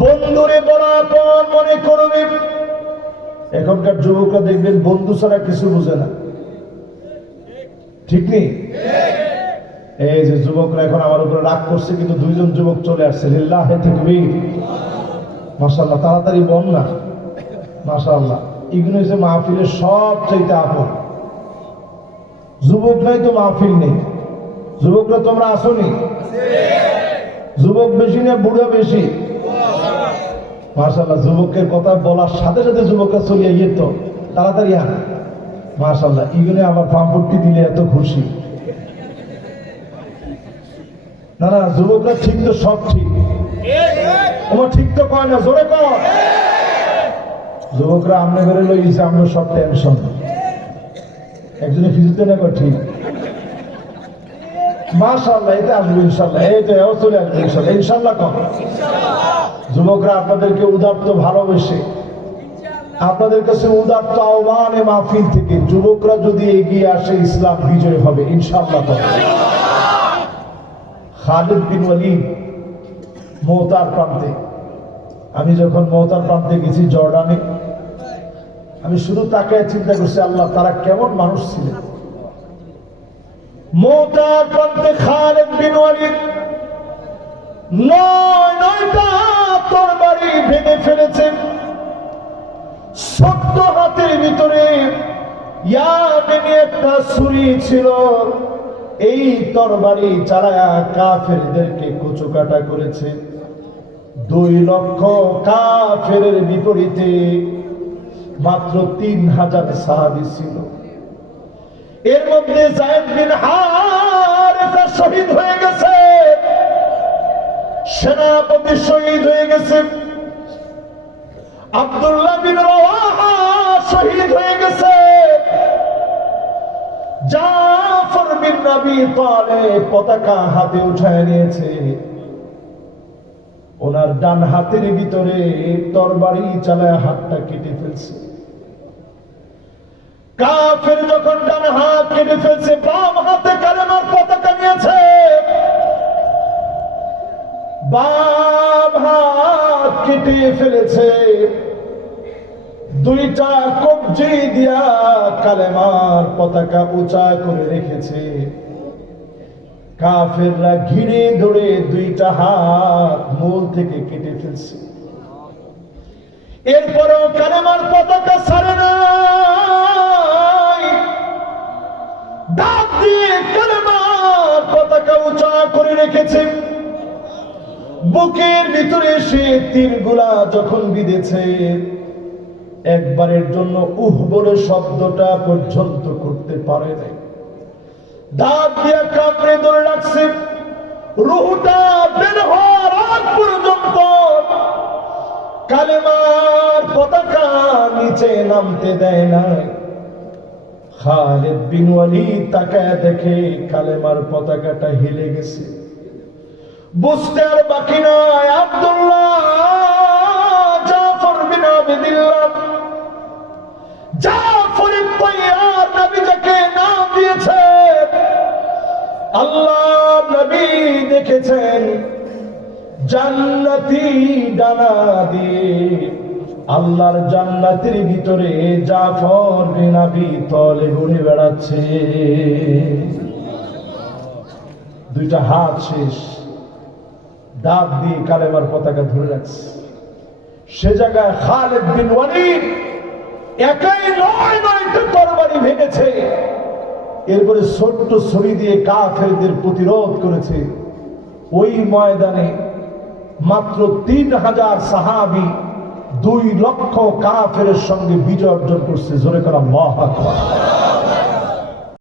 বন্ধুরে বড় আপন মনে করবে। এখনকার যুবকরা দেখবেন বন্ধু ছাড়া কিছু বুঝে না, ঠিক নেই? এই যে যুবকরা এখন আমার উপরে রাগ করছে, কিন্তু দুইজন যুবক চলে আসছে, লিল্লাহি তাকবীর, মাশাআল্লাহ। তাড়াতাড়ি বল না, মাশাআল্লাহ। এগুলো হচ্ছে মাহফিলের সবচাইতে আপন যুবক। নাই তো মাহফিল নেই। যুবকরা তোমরা আসোনি? যুবক বেশি না বুড়া বেশি? মাশাআল্লাহ। যুবকের কথা বলার সাথে সাথে যুবকরা চলিয়ে যেত, তাড়াতাড়ি আন, মাশাআল্লাহ। এগুলো আবার পাম্পটি দিলে এত খুশি। না না, যুবকরা ঠিক তো, সব ঠিক। তোমার ঠিক তো কয় না, জোরে কর। যুবকরা আমনে করে লইছে, আমরা সব টেনশন। একজনে ফিজিতে না কর, ঠিক, মাশাআল্লাহ। এটা আসবে ইনশাআল্লাহ, এই তো এও চলে আসবে ইনশাআল্লাহ। ইনশাআল্লাহ কর। যুবকরা আপনাদেরকে উদার্ত ভালোবেসে, আপনাদের কাছে উদার্ত আহ্বানে মাহফিল থেকে যুবকরা যদি এগিয়ে আসে, ইসলাম বিজয় হবে ইনশাআল্লাহ কর। খালিদ বিন ওয়ালিদ মওতার প্রান্তে, আমি যখন মওতার প্রান্তে গেছি জর্ডানে, আমি শুধু তাকায় চিন্তা করছি, আল্লাহ তারা কেমন মানুষ ছিলেন। মওতার প্রান্তে খালিদ বিন ওয়ালিদ নয়টা তরবারি ভেঙে ফেলেছেন। ছোট্ট হাতের ভিতরে ইয়ামেনি একটা ছুরি ছিল, এই তরবারি চালায়া কাফেরদেরকে কুচকাটা করেছে। 2 লক্ষ কাফেরের বিপরীতে মাত্র 3000 সাহাবী ছিল। এর মধ্যে যায়েদ বিন হারেসা শহীদ হয়ে গেছে, সেনাপতি শহীদ হয়ে গেছে, আব্দুল্লাহ বিন রাওয়াহা শহীদ হয়ে গেছে, জাফর বিন আবি তালেব পতাকা হাতে উঠায় নিয়েছে। ওনার ডান হাতের ভিতরে তরবারি চালায় হাতটা কেটে ফেলছে। কাফের যখন ডান হাত কেটে ফেলছে, বাম হাতে কালেমার পতাকা নিয়েছে। বাম হাত কেটে ফেলেছে, 2টা কবজি দিয়া কালেমার পতাকা উঁচা করে রেখেছে। কাফেররা ঘিরে ধরে 2টা হাত মূল থেকে কেটে ফেলছে। এরপরেও কালেমার পতাকা ছাড়ে নাই, দাঁত দিয়ে কালেমার পতাকা উঁচা করে রেখেছে। বুকের ভিতরে সে তীরগুলা যখন বিঁধেছে, একবারের জন্য উহ বলে শব্দটা পর্যন্ত করতে পারে নাই। দাঁত দিয়ে কামড়ে ধরে রাখছে, রুহটা বের হওয়ার আগ পর্যন্ত কালেমার পতাকা নিচে নামতে দেয় না। খালিদ বিন ওয়ালিদ তাকায় দেখে কালেমার পতাকাটা হিলে গেছে। বুঝতে আর বাকি নাই, আব্দুল্লাহ জাফর বিন আবিদিল্লাহ, জাফর তাইয়ার নবী যাকে নাম দিয়েছে, আল্লাহ নবী দেখেছেন জান্নাতি ডানা দিয়ে আল্লাহর জান্নাতের ভিতরে জাফর বিন আবি তালেব ঘুরে বেড়াচ্ছে। 2টা হাত শেষ, দাঁত দিয়ে কালেমার পতাকা ধরে রাখছে। সে জায়গায় খালিদ বিন ওয়ালিদ একাই 9টা তরবারি ভেঙেছে। এরপরে ছোট্ট ছুরি দিয়ে কাফেরদের প্রতিরোধ করেছে। ওই ময়দানে মাত্র 3000 সাহাবী 2 লক্ষ কাফেরের সঙ্গে বিজয় অর্জন করছে। জোরে করে আল্লাহু আকবার।